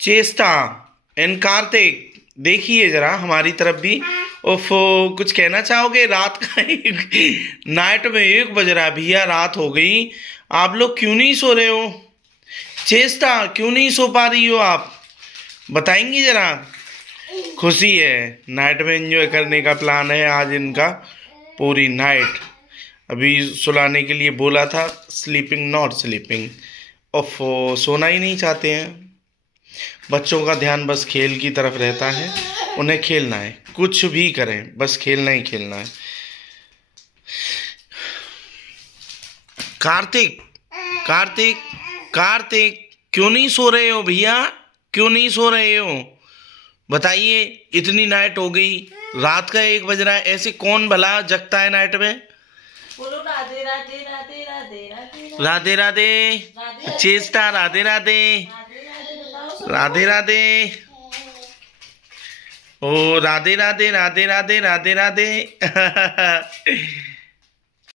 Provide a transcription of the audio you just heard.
चेष्टा एंड कार्तिक, देखिए जरा हमारी तरफ भी। ओफो, कुछ कहना चाहोगे? रात का नाइट में 1 बज रहा है भैया, रात हो गई। आप लोग क्यों नहीं सो रहे हो? चेष्टा, क्यों नहीं सो पा रही हो आप? बताएंगी जरा। खुशी है, नाइट में एंजॉय करने का प्लान है आज इनका पूरी नाइट। अभी सुलाने के लिए बोला था, स्लीपिंग नॉट स्लीपिंग। ओफो, सोना ही नहीं चाहते हैं। बच्चों का ध्यान बस खेल की तरफ रहता है, उन्हें खेलना है, कुछ भी करें बस खेलना ही खेलना है। कार्तिक, कार्तिक, कार्तिक, क्यों नहीं सो रहे हो भैया? क्यों नहीं सो रहे हो? बताइए, इतनी नाइट हो गई, रात का 1 बज रहा है, ऐसे कौन भला जगता है नाइट में? बोलो राधे राधे राधे राधे राधे राधे राधे। चेष्टा, राधे राधे। राधे राधे। ओ राधे राधे राधे राधे राधे राधे।